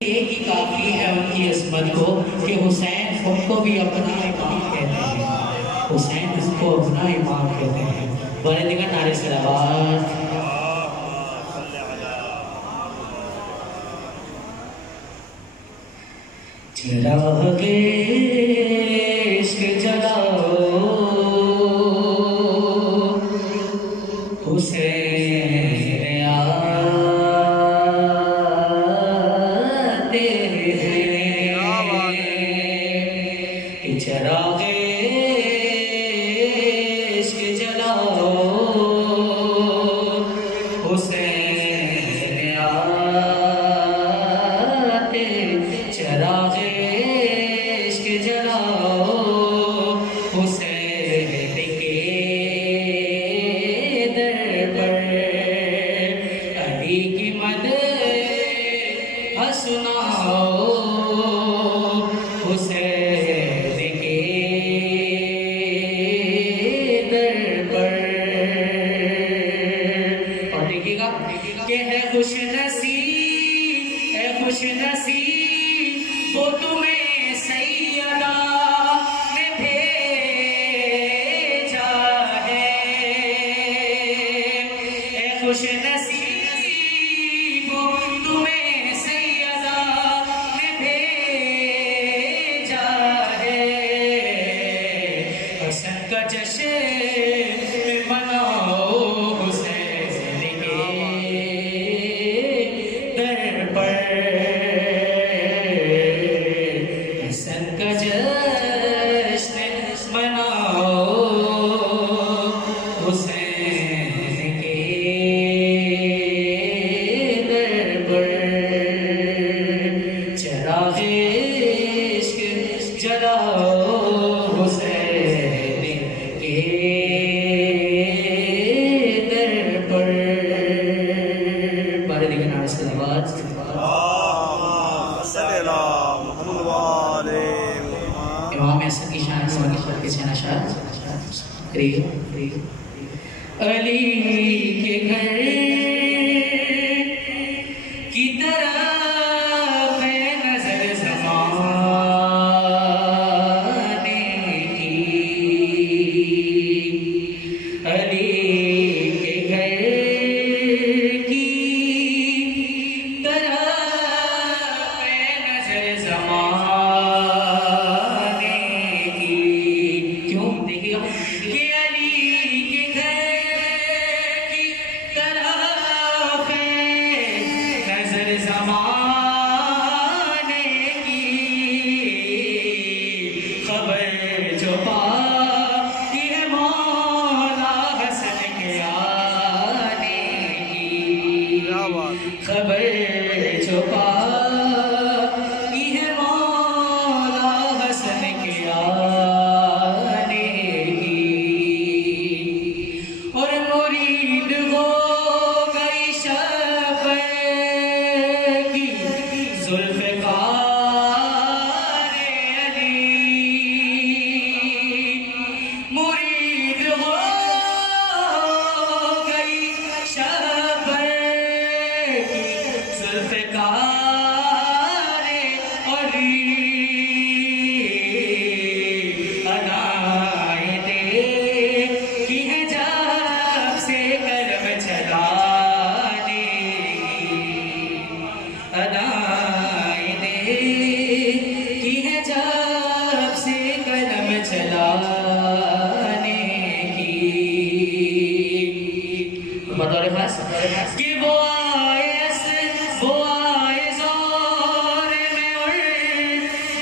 ایک ہی کافی ہے ان کی عظمت کو کہ حسین ان کو بھی اپنا امام کہتے ہیں، حسین ان کو اپنا امام کہتے ہیں۔ بڑے دیگر نعرے صلوات۔ چراغ عشق جلاؤ حسین آتے ہیں، چراغ عشق جلاؤ حسین آتے، چراغ عشق جلاؤ حسین کے در پر، علی کی مدح سناؤ حسین کے در پر۔ اور دیکھیے گا کہ ہے خوش نصیب وہ تمہیں سیدہ نے بھیجا ہے، اے خوش نصیب وہ تمہیں سیدہ نے بھیجا ہے، حسن کا جشن مناؤ حسین کے در پر، حسن کا جشن مناؤ حسین کے در پر، چراغ عشق جلاؤ حسین کے در پر۔ بارے دیکھیں نعرہ صلوات۔ امام حسن کی شان سے واقف کر کے سینا شاہ علی کے گھر کی طرف ہے نظر زمانے کی، علی کے گھر کی طرف ہے نظر زمانے کی، کیوں دیکھئے گا کہ علی کے گھر کی طرف ہے نظر زمانے کی، خبر جو پاتی ہے مولا حسن کے آنے کی، خبر جو پاتی ہے مولا حسن کے آنے کی، اور مرید ہو گئی شفر کی ذوالفقار علی، مرید ہو گئی شفر کی ذوالفقار علی، ادائیں دیکھی ہیں جب سے کرم چلانے کی، ادائیں دیکھی ہیں جب سے کرم چلانے کی، بطور خاص کہ وہ آئے زور میں اور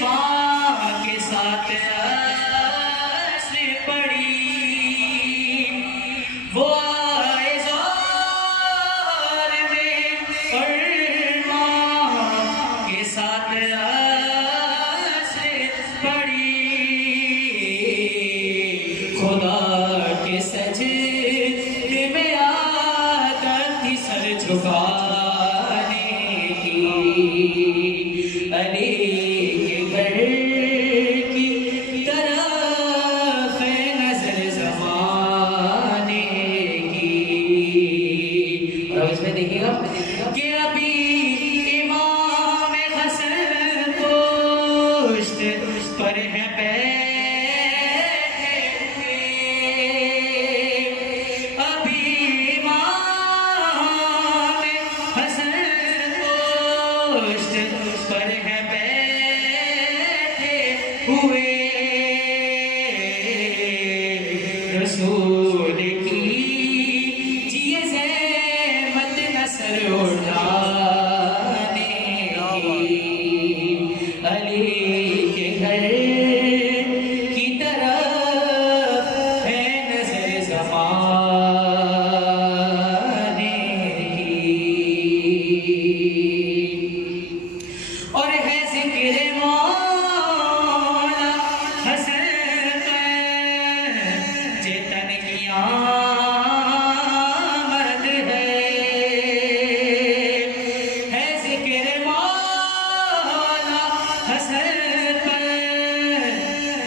ماں کے ساتھ عصر پڑی، وہ آئے زور میں اور ماں کے ساتھ عصر پڑی، خدا کے سجدے میں عادت تھی سر جھکانے کی، علی کے گھر کی طرف ہے نظر زمانے کی، اور اب اس میں دیکھیے گا کہ ابھی امام حسن پشت پر ہے بیٹھے ہوئے رسول کی جیے زحمت نصر اٹھانے کی علی کے گھر کی طرف ہے نظر زمانے کی اور ہے ذکر مولا حسن پر چیتن کی آمد ہے ذکر مولا حسن پر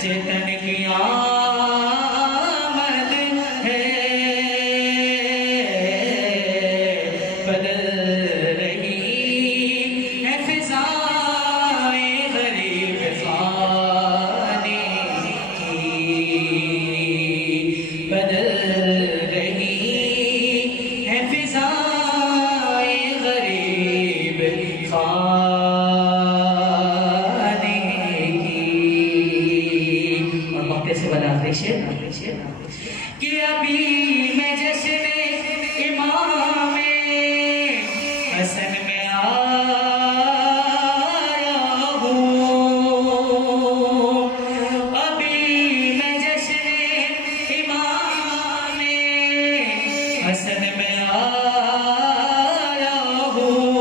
چیتن کی آمد ہے بدل رہی ہے فضائیں غریب خانے کی بدل رہی ہے فضائیں غریب خانے کی اور مقتے سے بنا شیر کہ ابھی میں جشن امام حسن میں آیا ہوں ابھی میں جشن امام حسن میں آیا ہوں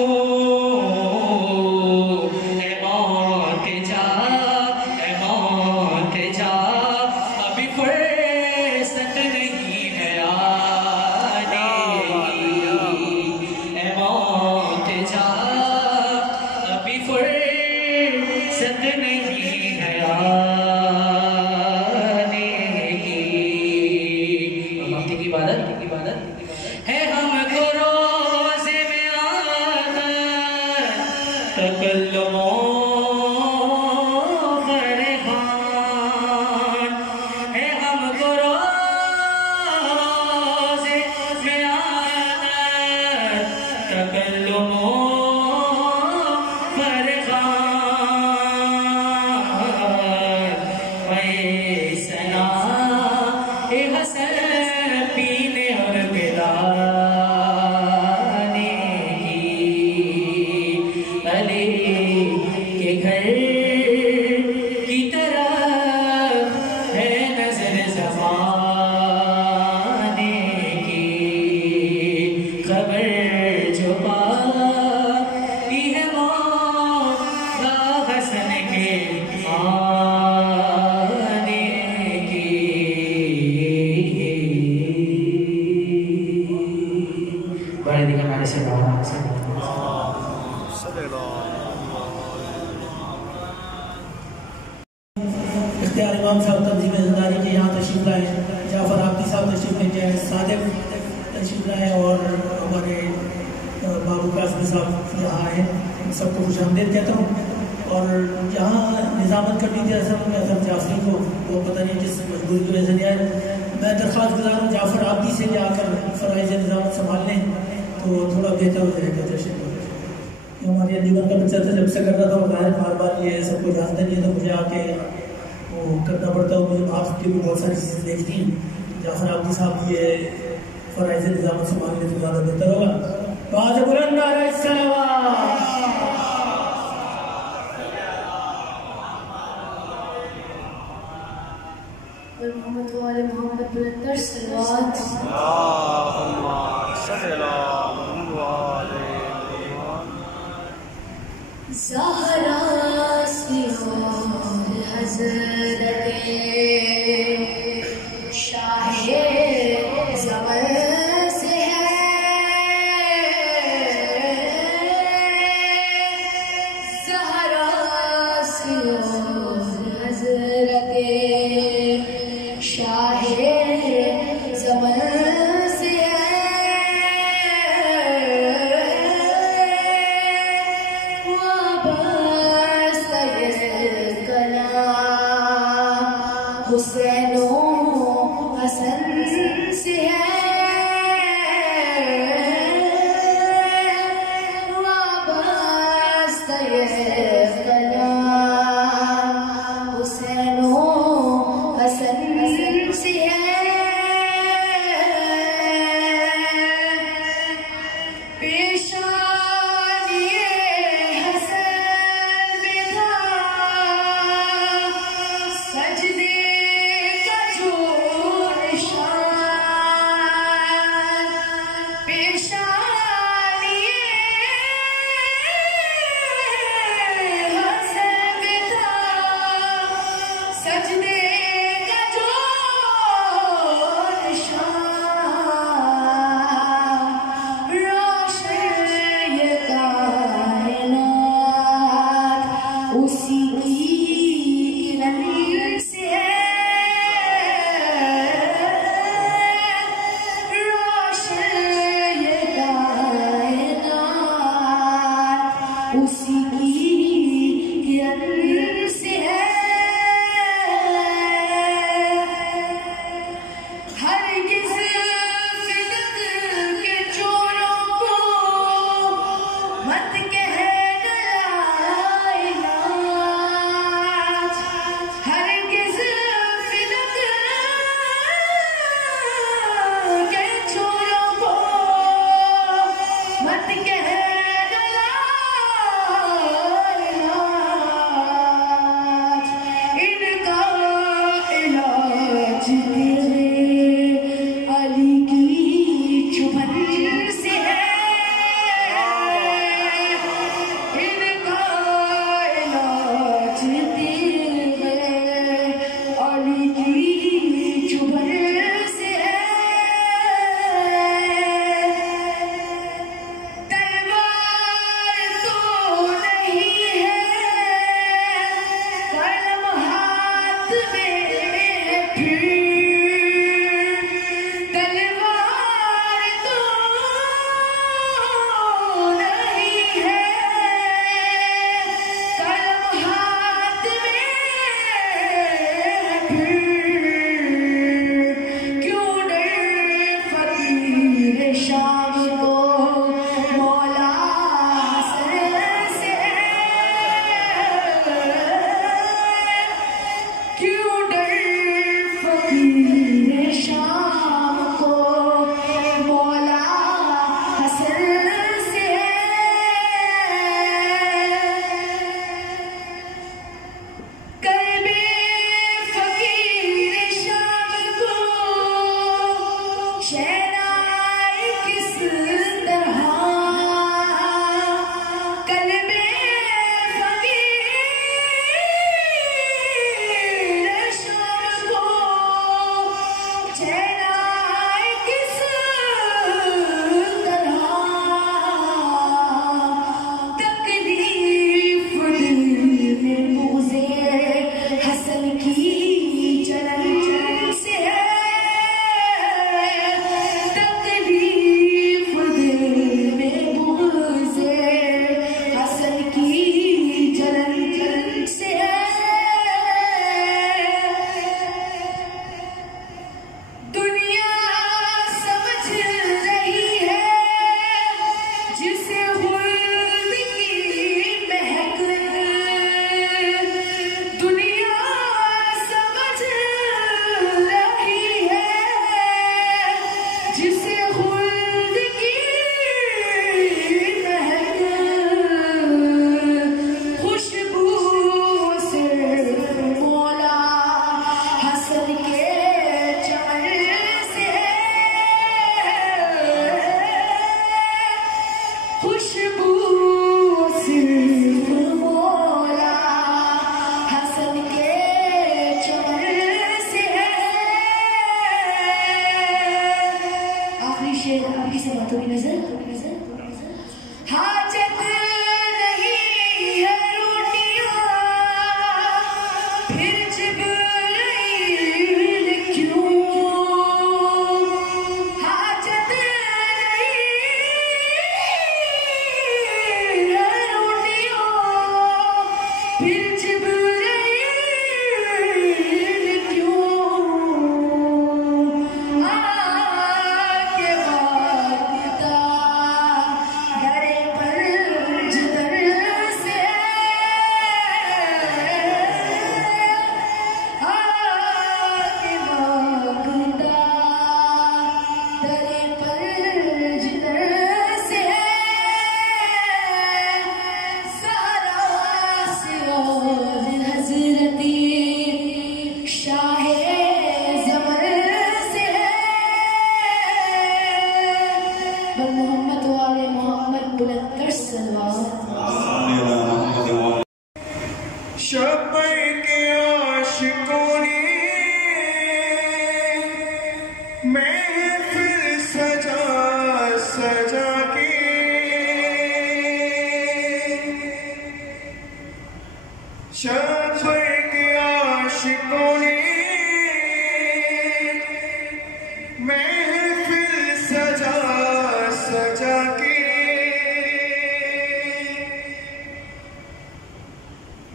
اے موت جا ابھی فرصت نہیں ہے آنے کی اے موت جا ابھی فرصت نہیں ہے آنے کی اور وقت کی عبادت ہے ہم کو روزے میں آتا تکلموں فرحان ہے ہم کو روزے میں آتا تکلموں فرحان ویسنا حسن پینے اور پلانے کی علی کے گھر کی طرف ہے نظر زمانے کی خبر جو پائی ہے مولا حسن کے آنے کی بڑے دیگر ہمارے سے اختیار امام صاحب تنظیم زنداری کے یہاں تشریف لائے جعفر عابدی صاحب تشریف لے کے صادق تشریف لائے اور ہمارے بابو قاسم صاحب یہاں آئے سب کو خوش آمدید کہتا ہوں اور یہاں نظامت کرنی تھی اظہر جعفری کو وہ پتہ نہیں کس مجبوری کی وجہ سے نہیں آئے میں درخواست گزار ہوں جعفر عابدی سے کہ آ کر فرائض نظامت سنبھال لیں تو تھوڑا بہتر ہو جائے گا تشریف ہماری دیگر کا بچہ تھا جب سے کر رہا تھا وہ ظاہر بار بار یہ سب کو جانتے نہیں ہے تو مجھے آ کے وہ کرنا پڑتا ہے مجھے آپ کی بھی بہت ساری چیزیں دیکھتی ہیں جعفر عابدی صاحب یہ فرائض نظامت سنبھالنے تو زیادہ بہتر ہوگا باز بلند نعرہ الصلوات محمد وآل محمد بلندر صلوات اللہم صلی اللہ علیہ زہرا سیور حضرت شاہ زمن سے ہے زہرا سیور حضرت شاہ زمن سے ہے وابستہ کلام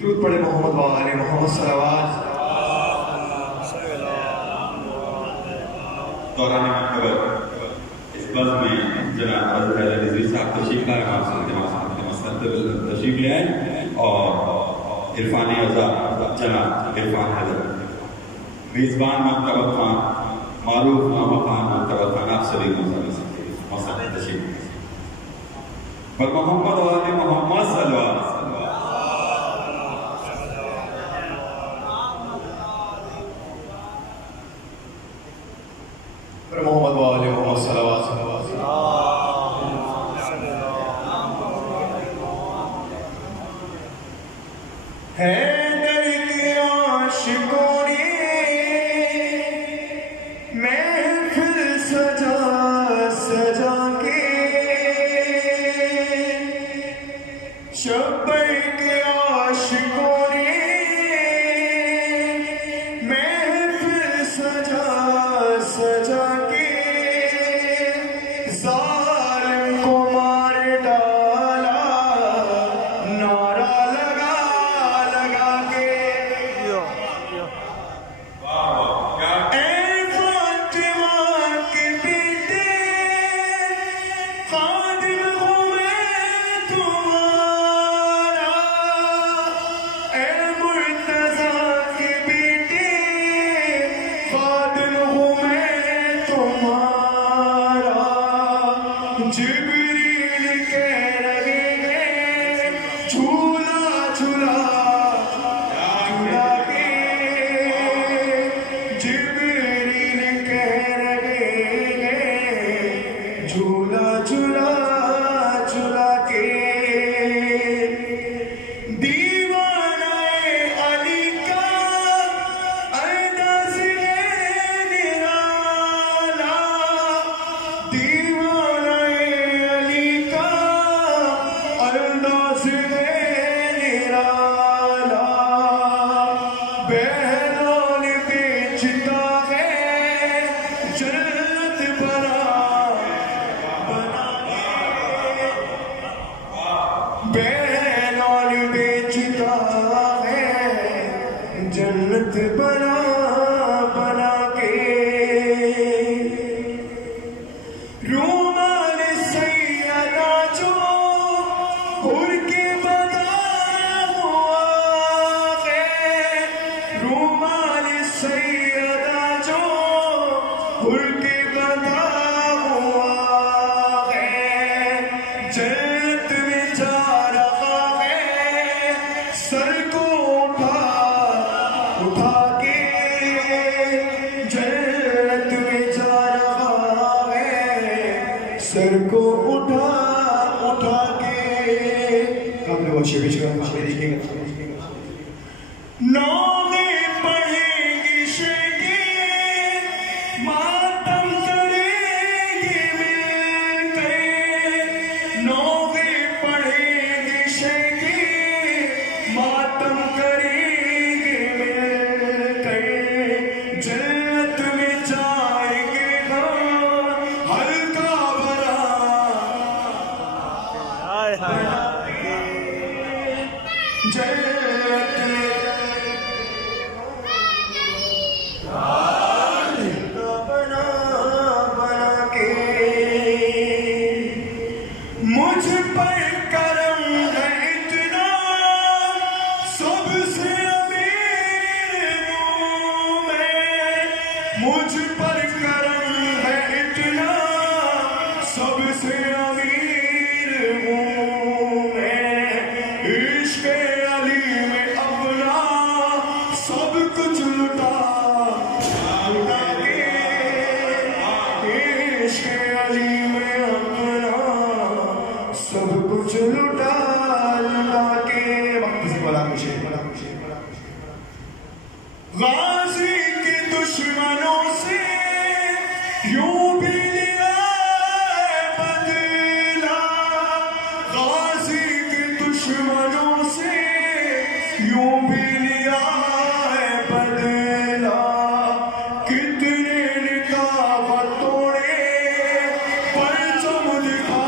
درود پڑھے محمد و آل محمد صلوات. دوران مکتبت اس بس میں جناب حضرت نذیر صاحب تشریف لائے، مستقبل تشریف لے آئے، اور عرفانی اعضا جناب عرفان حضرت، میزبان مکتبت خان معروف نامہ خان مکتبت خان، آپ سبھی مستقبل تشریف پر محمد و آل محمد صلوات. محمد و آل محمد صلوات. حیدر کے عاشقوں نے محفل سجا سجا کے، شبر کے عاشقوں نے محفل سجا سجا کے، ظالم کو مار ڈالا نعرہ لگا لگا کے. اے فاطمہ کے بیٹے خادم ہوں میں تمہارا، اے مرتضیٰ کے بیٹے خادم ہوں میں تمہارا. جبریل کہہ رہے ہیں جھولا جھولا جھولا کے، جبریل کہہ رہے ہیں جھولا جھولا جھولا کے. دیوانہ علی کا انداز ہے نرالا، دیوانہ علی کا انداز ہے نرالا. بہلول بیچتا ہے جنت بنا بنا کے، بہلول بیچتا ہے جنت بنا بنا کے. رومال سیدہ جو حر کے بنا ہوا ہے، رومال سیدہ جو حر کے بنا ہوا ہے، جنت میں جا رہا ہے سر کو اٹھا اٹھا کے، جنت میں جا رہا ہے سر کو اٹھا اٹھا کے. کم لوگ شیوش کا ہمیں دیکھیں گا. نویں پڑھیں گی شیخیں ماتم کریں گے مل کر، نویں پڑھیں گی شیخیں ماتم کریں گے مل کر، جنت میں جائیں گے ہم ہلکا بھرا جنت میں بنا بنا کے. مجھ پر کرم ہے اتنا سب سے امیر ہوں میں، مجھ پر کرم ہے اتنا سب سے امیر ہوں میں. عشق علی میں اپنا سب کچھ لٹا لٹا کے، عشق علی میں اپنا سب کچھ لٹا لٹا کے. وقت سے بلا مجھے غازی کے دشمنوں سے یوں بھی لیا بدلا، غازی کے دشمنوں سے یوں بھی لیا بدلا. کتنے نکاح توڑے پرچم دکھا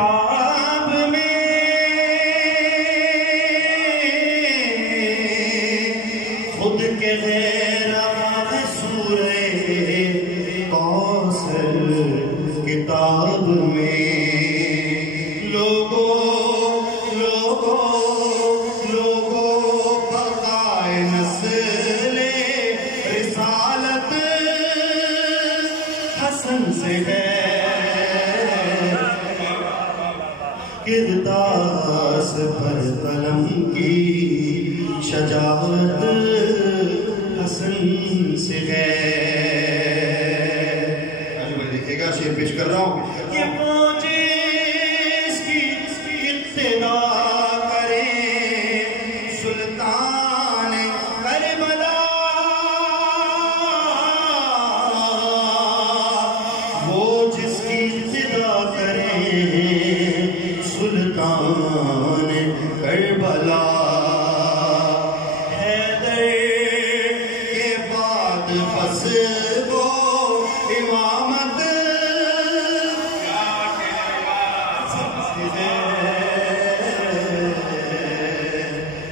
کتاب میں خود کے غیر سورہ کوثر کتاب میں لوگوں بقائے نسل رسالت حسن سے ہے کرداس پر قلم کی شجاعت حسن سے ہے. دیکھیے گا شعر پیش کر رہا ہوں. یہ فوجی اس کی ابتدا کریں سلطان کربلا وہ جس کی ابتدا کریں سلطان کربلا حیدر کے بعد بس وہ امامت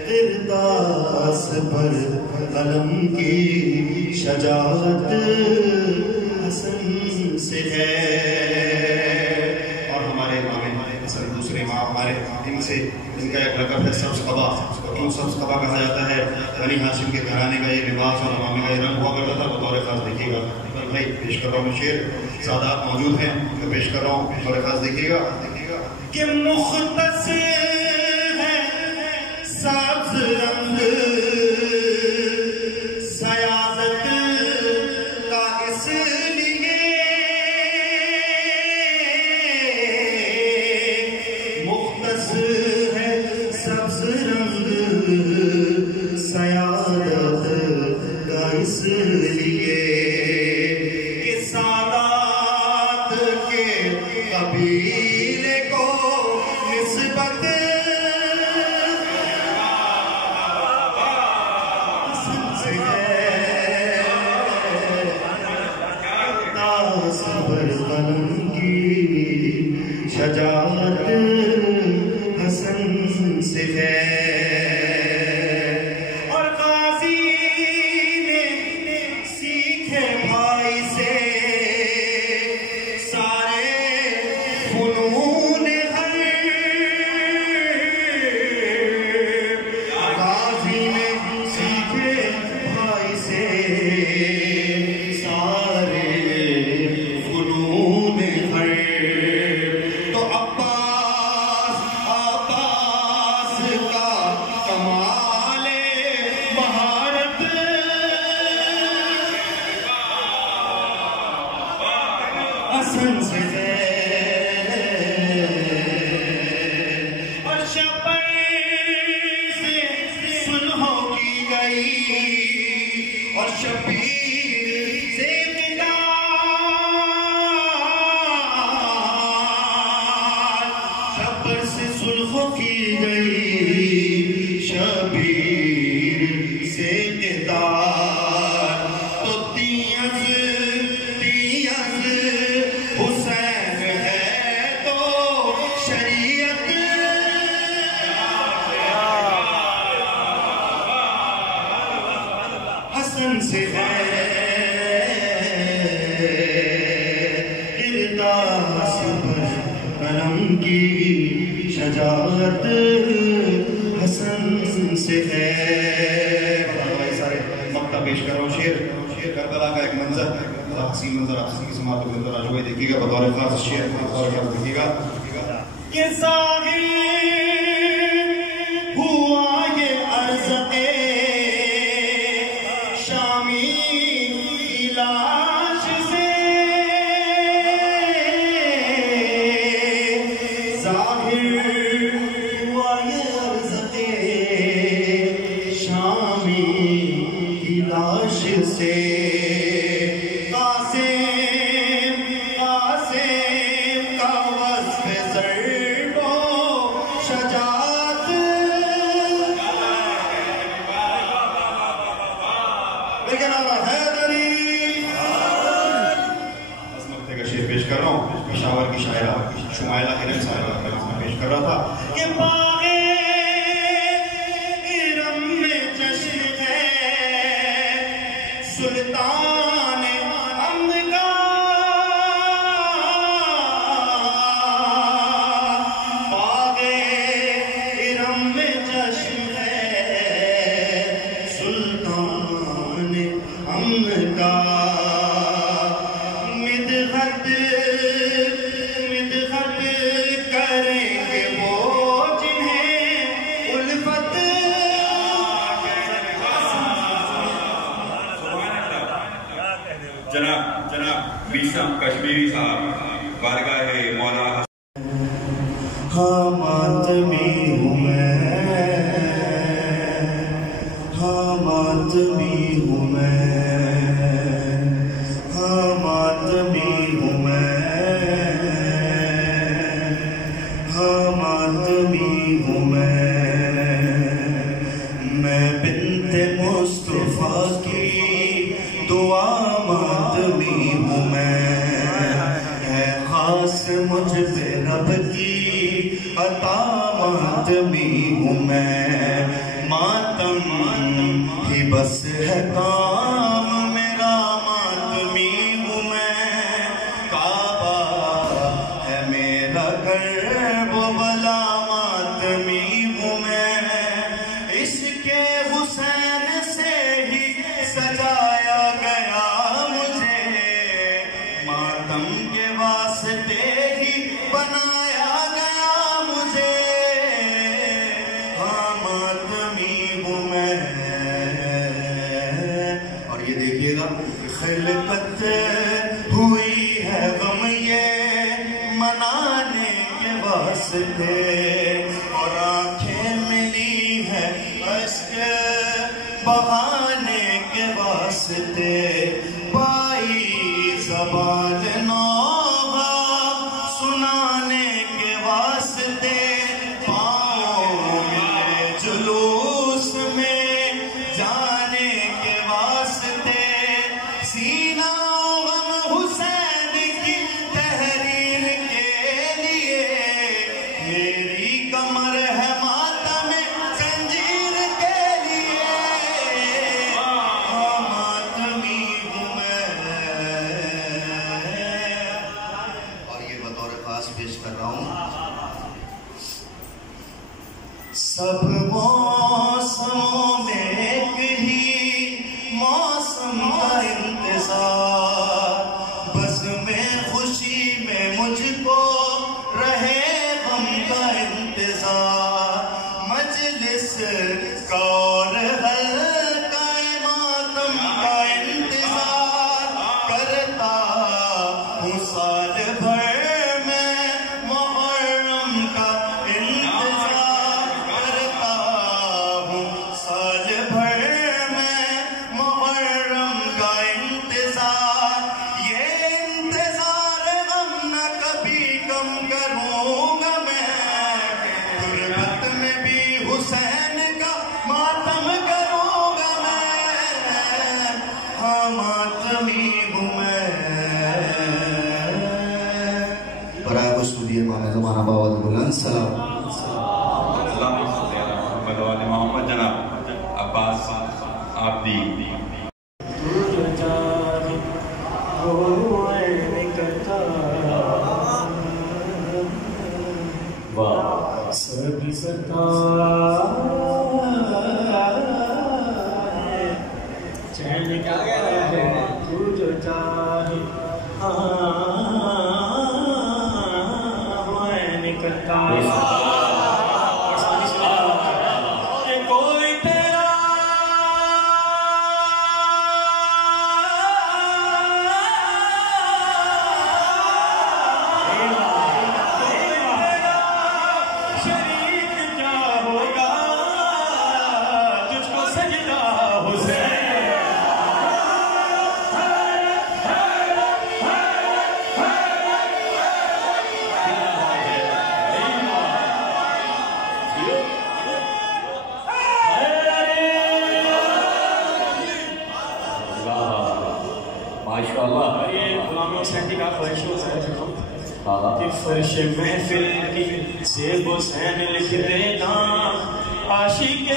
کرداس پر قلم کی شجاعت حسن سے ہے. اور ہمارے امام دوسرے امام ہمارے ان سے ان کا ایک لقب ہے سبز قبا. سبز قبا کہا جاتا ہے. بنی ہاشم کے گھرانے کا یہ لباس اور امام کا یہ رنگ ہوا کرتا تھا. بطور خاص دیکھیے گا بھائی پیش کر رہا ہوں شعر سادات موجود ہیں میں پیش کر رہا ہوں بطور خاص دیکھیے گا کہ مختصر ہے سبز رنگ سیادت کا اس لیے مختصر ہے سبز رنگ سیادت کا اس لیے کہ سادات کے قبیلے کو نسبت شجاعت حسن سے ہے. اور قاضی نے سیکھے بھائی سے سارے فنون ہر. قاضی نے سیکھے بھائی سے سارے فنون ہر. تو عباس کا کمال مہارت حسن سے ہے. اور شبیر سے سلح کی گئی اور شبیر سے شبر سے سلح کی گئی شبیر سے قدار. تو تیز حسین ہے تو شریعت حسن سے ہے. کرداس پر قلم کی شجاعت حسن سے ہے. بھائی سارے مقطع پیش کر رہا ہوں شعر کربلا کا ایک منظر حسین منظر آپ کی سماعت کے اندر آج ہوئے دیکھیے گا بطور خاص شعر بطور خاص دیکھیے گا کہ ظاہر ہوا یہ عرض شامی کی لاش سے. ظاہر ہوا یہ عرض شامی کی لاش سے. قاسم کا وصف ضرب و شجاعت لیکن حیدری عظمت کا شعر پیش کر رہا ہوں. پشاور لاہور کی شاعرہ شمائلہ ہرن صاحبہ کا نام پیش کر رہا تھا کہ باغے ارم میں جشن ہے سلطان امن کا باغے ارم میں جشن ہے سلطان امن کا جناب بیسم کشمیری صاحب بارگاہ مولا ہاں ماتمی ہوں میں ہاں ماتمی ہوں میں ہاں ماتمی ہوں میں ہاں ماتمی ہوں میں بنت مصطفیٰ کی دعا ماتمی ہوں میں ہے خاص مجھ پہ رب کی عطا ماتمی ہوں میں ماتم ہی بس ہے کام میرا ماتمی ہوں میں کعبہ ہے میرا گھر وہ بلا ماتمی ہوں میں اس کے حسین سے ہی سجایا گیا مجھے ماتم کے واسطے ہی بنایا گیا مجھے ہاں ماتمی ہوں میں اور یہ دیکھیے گا خلقت ہوئی ہے غم یہ منانے کے واسطے اور آنکھیں ملی ہے اشک بہانے کے واسطے بائی زبان نوحہ سنانے کے واسطے پاؤں ملے جلوس میں جانے کے واسطے سینہ غم حسین کی تحریر کے لیے میری کمر ہے ماتم زنجیر کے لیے ہاں ماتمی ہوں میں اور یہ بطور خاص پیش کر رہا ہوں سب موسموں میں ایک ہی موسم کا انتظار بس میں خوشی میں مجھ کو رہے غم کا انتظار مجلس کا اور حلقہ ماتم کا انتظار کرتا ہوں سال بھر میں محرم کا انتظار کرتا ہوں سال بھر میں محرم کا انتظار یہ انتظار غم نہ کبھی کم کروں گا میں غربت میں بھی حسین کا ماتم کروں گا میں ہاں ماتمی ہوں میں برائے کو سنیے امام زمانہ باواد بلند سلام محمد جناب عباس عابدی سبھی سرکار چین کیا ہے تو جو چاہے میں نکلتا کوئی تیرا شریک کیا ہوگا تجھ کو سجدہ حسین فرش محفل کی زیب حسین لکھ دینا عاشق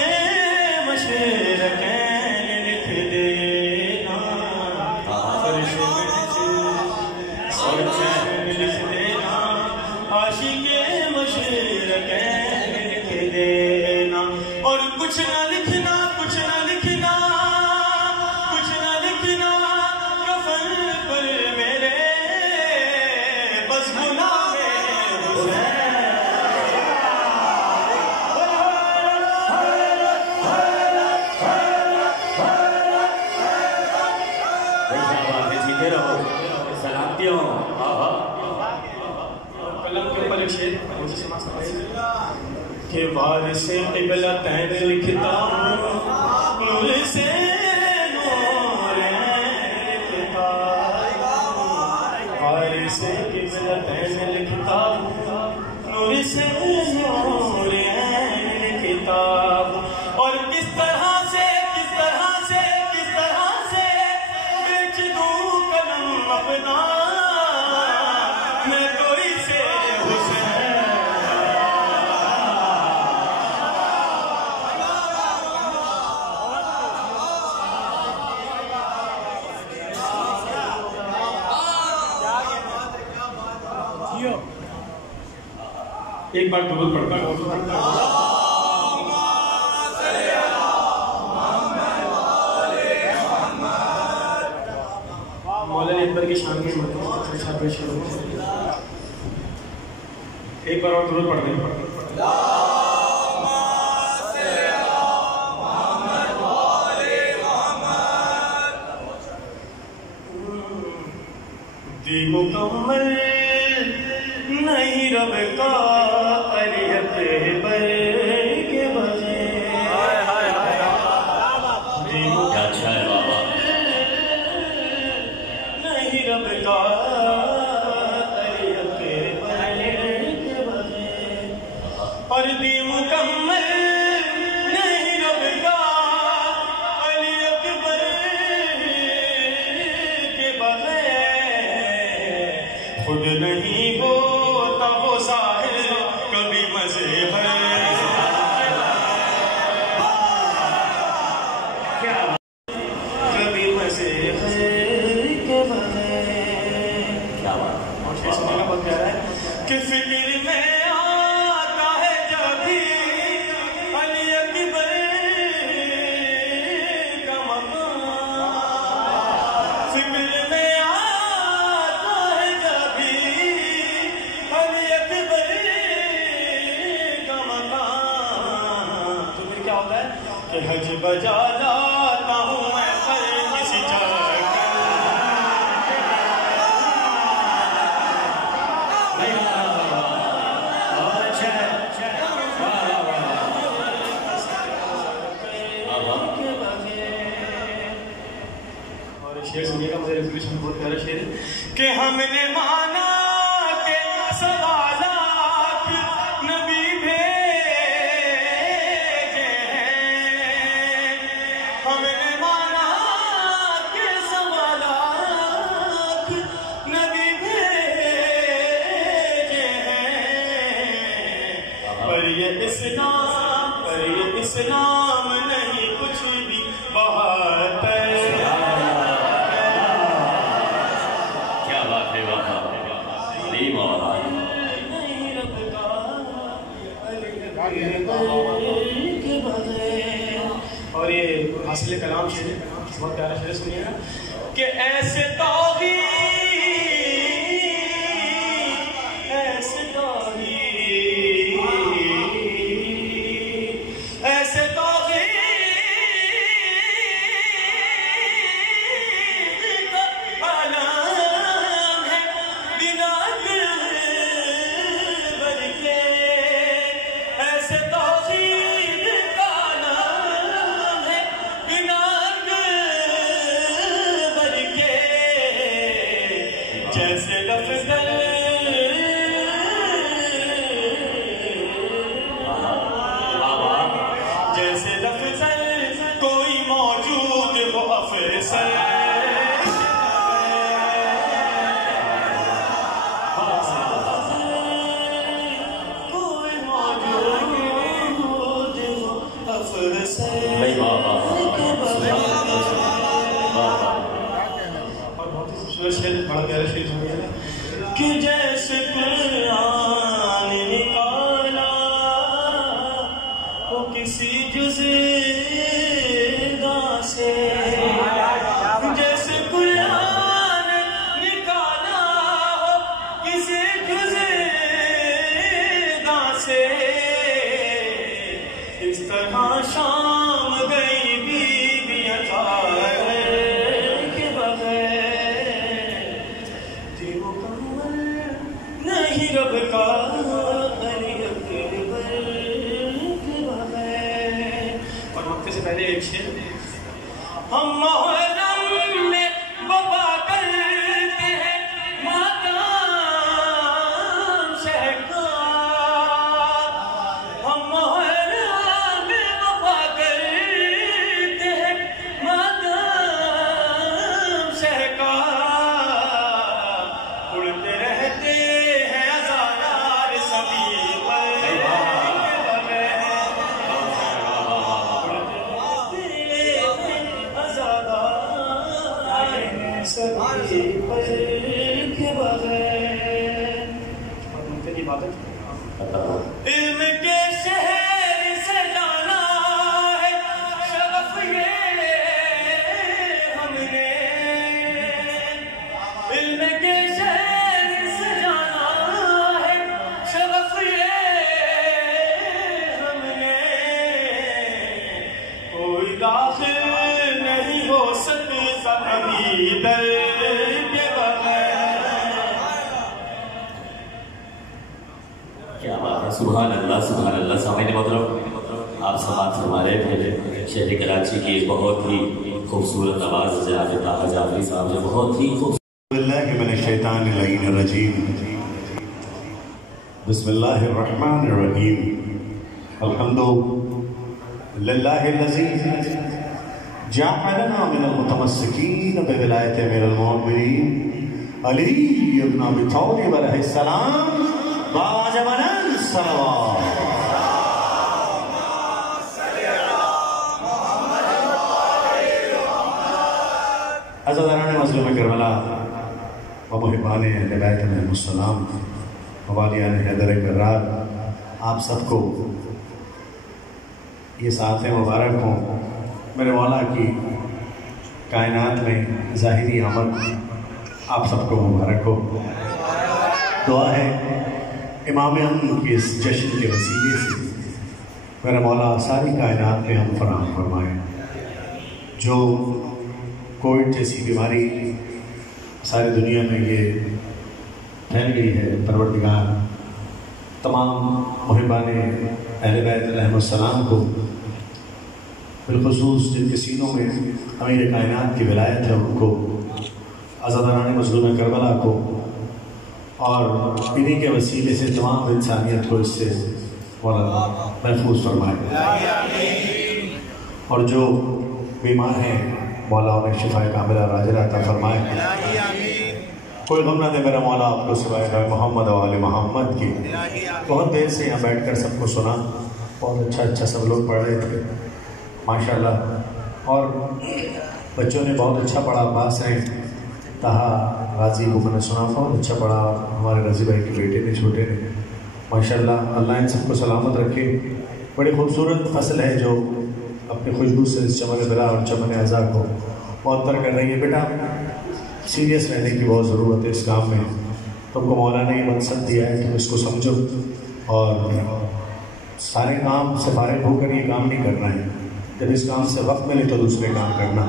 مشرقین لکھ دینا فرش محفل لکھ دینا عاشق مشرقین لکھ دینا اور کچھ نہ لکھنا کچھ نہ لکھنا کچھ نہ لکھنا کفن پر میرے بس گناہ سلامتیوں قلم کے اوپر ایک شعر مجھے سنا کہ وارث قبلتین لکھتا ہوں نور سے نورین لکھتا وارث قبلتین لکھتا ہوں نور سے نورین لکھتا اور کس طرح سے بیچ دوں قلم اپنا میں کوئی سے ایک بار درود پڑھتا ہوں مولانا اکبر کی شان میں ایک بار اور درود پڑھ دیں دی مکمل نہیں رب کا علیت بر کے بغیر نہیں رب کا علیت بر کے بغیر اور دی مکمل نہیں رب کا علیت بر کے بغیر خود نہیں ہوتا وہ ظاہر کبھی مزے ہے کبھی مزے ہے کہ بغیر اور پھر سننے کا بہت پیارا ہے کہ فکر میں آتا ہے جب بھی علی اکبر کا مقام فکر میں آتا ہے جب بھی علی اکبر کا مقام تو پھر کیا ہوتا ہے کہ حج بجا لاتا ہوں میں پر کسی جگہ شعر سنیے گا مجھے ریزولوشن بہت پیارا شعر ہے کہ ہم نے مانا کہ سوالات نبی بھیجے ہیں ہم نے مانا کہ سوالات نبی بھیجے ہیں پر یہ اسلام نہیں کچھ بھی بہت اور یہ حاصل کلام شعر بہت پیارا شعر سنیے گا کہ ایسے توحید ایسے توحید ایسے توحید کا عالم ہے بنا اکبر کے ایسے توحید کا عالم ہے بنا اکبر کے سے اس طرح شام گئی بیویاں چادر کے بغیر تھی مکمل نہیں رب کا علی اکبر کے بغیر. اور وقت سے پہلے ایک شعر ہم محرم میں وفا کرتے ہیں ماتم شہکار. ہم محرم میں وفا کرتے ہیں ماتم شہکار. اڑتے رہتے ہیں ہزار سبھی پر سبھی پر کے بغیر. اور مجھے عبادت علم کے شہر سے جانا ہے شرف یہ ہم نے. علم کے شہر سے جانا ہے شرف یہ ہم نے. کوئی داخل نہیں ہو سکتا کبھی در کے بغیر. کیا بات ہے، سبحان اللہ سبحان اللہ. سامعین محترم، آپ سماعت فرما رہے تھے شہر کراچی کی ایک بہت ہی خوبصورت آواز جناب طاہر جعفری صاحب نے بہت ہی خوبصورت. باللہ من الشیطان اللعین الرجیم. بسم اللہ الرحمن الرحیم. الحمد للہ الذی جعلنا من المتمسکین بولایت امیر المؤمنین علی ابن ابی طالب علیہ السلام واجبنا الصلوات. عزیزان مظلوم کربلا و محبان اہل بیت علیہ السلام و والیان حیدر کرار، آپ سب کو یہ ساعتیں مبارک ہوں. میرے مولا کی کائنات میں ظاہری آمد آپ سب کو مبارک ہو. دعا ہے امام امن کے اس جشن کے وسیلے سے میرا مولا ساری کائنات میں ہم فراہم فرمائیں. جو کووڈ جیسی بیماری ساری دنیا میں یہ پھیل گئی ہے، پروردگار تمام محبان اہل بیت علیہ السلام کو، بالخصوص جن کے سینوں میں امیر کائنات کی ولایت ہے، ان کو، عزاداران مظلوم کربلا کو، اور انہی کے وسیلے سے تمام انسانیت کو اس سے مولا محفوظ فرمائے. اور جو بیمار ہیں مولا انہیں شفا کاملہ راجلہ عطا فرمائے. کوئی غم نہ دے میرا مولا آپ کو سوائے محمد و آل محمد کی. بہت دیر سے یہاں بیٹھ کر سب کو سنا، بہت اچھا سب لوگ پڑھ رہے تھے ماشاءاللہ. اور بچوں نے بہت اچھا پڑھا. عباس ہیں، طہا غازی کو میں نے سنا بہت اچھا پڑھا. ہمارے رضی بھائی کے بیٹے نے، چھوٹے نے، ماشاءاللہ. اللہ ان سب کو سلامت رکھے. بڑی خوبصورت فصل ہے جو اپنی خوشبو سے اس چمن بلا اور چمن اعضاء کو معطر کر رہی ہے. بیٹا سیریس رہنے کی بہت ضرورت ہے اس کام میں. تم کو مولا نے یہ منصب دیا ہے، تم اس کو سمجھو اور سارے کام سے فارغ ہو کر یہ کام نہیں کرنا ہے. جب اس کام سے وقت ملے تو دوسرے کام کرنا.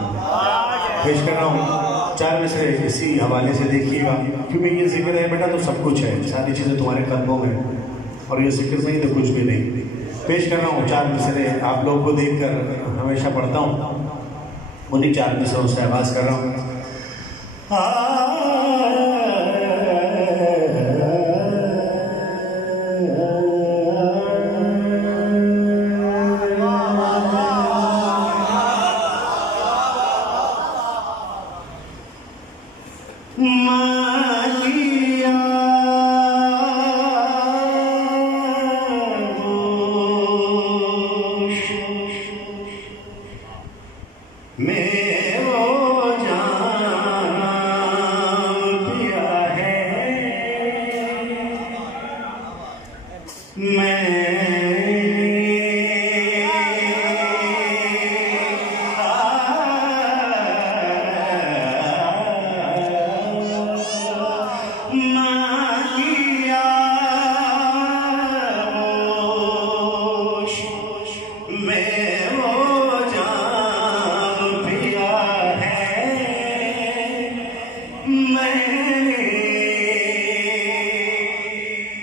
پیش کر رہا ہوں 4 مصرے اسی حوالے سے دیکھیے گا، کیونکہ یہ ذکر ہے بیٹا تو سب کچھ ہے، ساری چیزیں تمہارے قلبوں میں، اور یہ ذکر نہیں تو کچھ بھی نہیں. پیش کر رہا ہوں 4 مصرے. آپ لوگ کو دیکھ کر ہمیشہ پڑھتا ہوں، انہیں 4 مصروں سے آغاز کر رہا ہوں.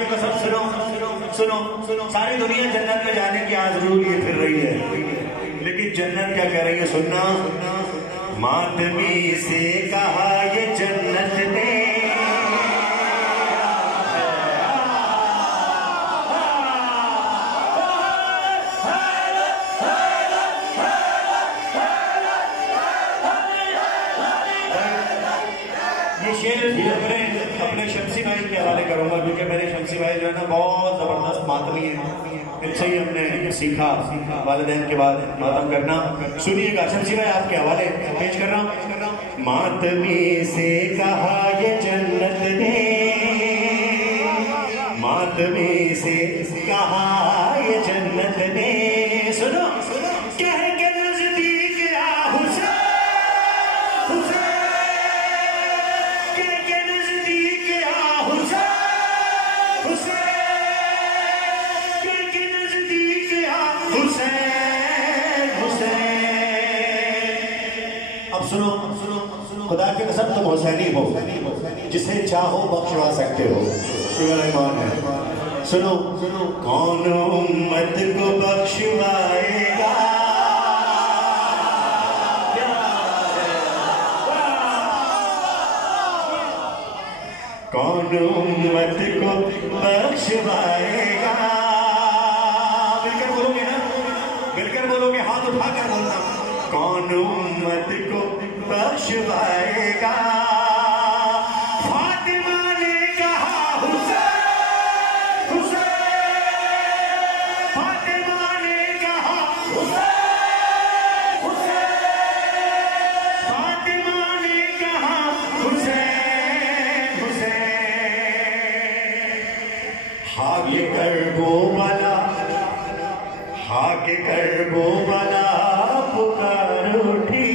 کی قسم سنو سنو سنو، ساری دنیا جنت میں جانے کی آرزو لیے پھر رہی ہے، لیکن جنت کیا کہہ رہی ہے سننا، ماتمی سے کہا یہ جنت نے اپنے شمسی بھائی کے حوالے کروں گا، کیونکہ میرے شمسی بھائی جو ہے نا بہت زبردست ماتمی ہیں، ان سے ہی ہم نے سیکھا والدین کے بعد ماتم کرنا۔ سنیے گا شمسی بھائی آپ کے حوالے پیش کر رہا ہوں، ماتمی سے کہا یہ جنت نے، ماتمی سے کہا یہ جنت نے، سنو کہہ کے نزدیک آ حسین خدا کے قسم تم حسینی ہو، جسے چاہو بخشوا سکتے ہو، ایمان ہے۔ سنو کون امت کو بخشوائے گا، کون امت کو بخشوائے گا، مل کر بولو گے نا، مل کر بولو گے، ہاتھ اٹھا کر بولنا، کون امت کو بخشوائے گا، فاطمہ نے کہا حسین حسین، فاطمہ نے کہا حسین حسین، فاطمہ نے کہا حسین حسین، خاک کربو بلا، خاک کربو بلا پکار اٹھی،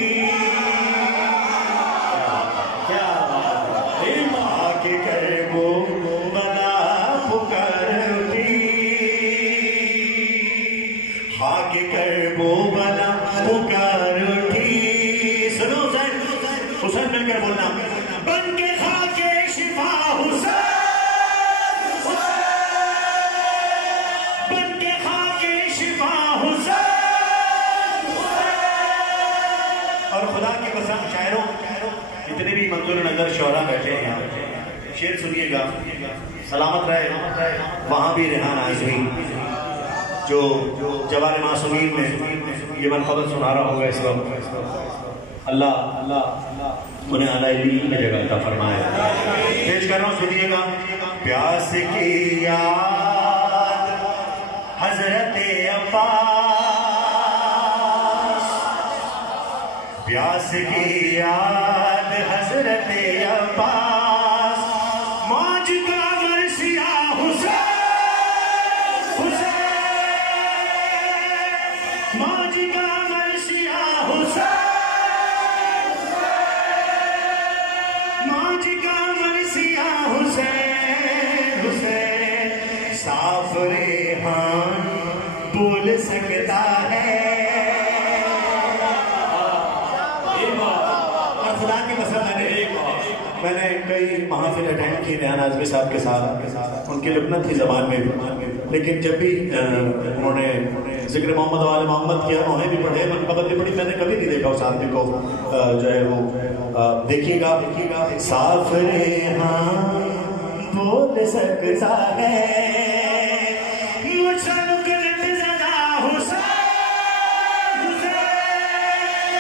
حسین مل کر بولنا، بن کے خاک شفا حسین، بن کے خاک شفا حسین، اور خدا کی قسم شاعروں جتنے بھی منظور نظر شعراء بیٹھے ہیں یہاں، شعر سنیے گا، سلامت رہے وہاں بھی ریحان آئزمی جو جوار معصومین میں یہ منقبت سنا رہا ہوگا اس وقت، اللہ انہیں اعلیٰ علم میں جگہ عطا فرمائے۔ پیش کر رہا ہوں سنیے گا، پیاس کی یاد حضرت عباس، پیاس کی یاد حضرت عباس، موج کا مرثیہ حسین حسین، موج کا مرثیہ حسین، صاف ریحان بول سکتا ہے، اور خدا کی قسم میں نے کئی محافل اٹینڈ کی ریحان آزمی صاحب کے ساتھ، ان کی لبنت تھی زبان میں بھی، لیکن جب بھی انہوں نے ذکر محمد و آل محمد کیا، انہیں بھی پڑھے، منقبت بھی پڑھی، میں نے کبھی نہیں دیکھا اس آدمی کو جو ہے وہ، دیکھیے گا صاف ریحان بول سکتا ہے، مجھ سے نکلت زدہ حسین حسین،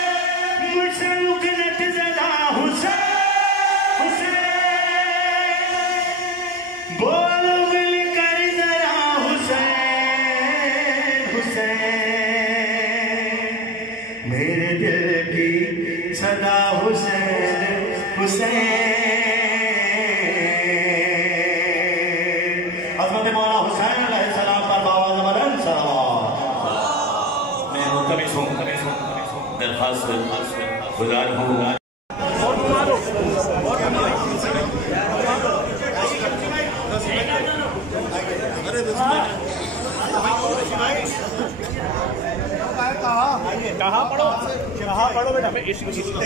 مجھ سے نکلت زدہ حسین حسین، بول مل کر ذرا حسین حسین، میرے دل کی صدا حسین حسین، حضرت مولا حسین علیہ السلام پر باواز بلند صلوات۔ میں ملتمس ہوں، درخواست گزار ہوں کہاں پڑھو بیٹا، ہمیں اسی سے جھکتے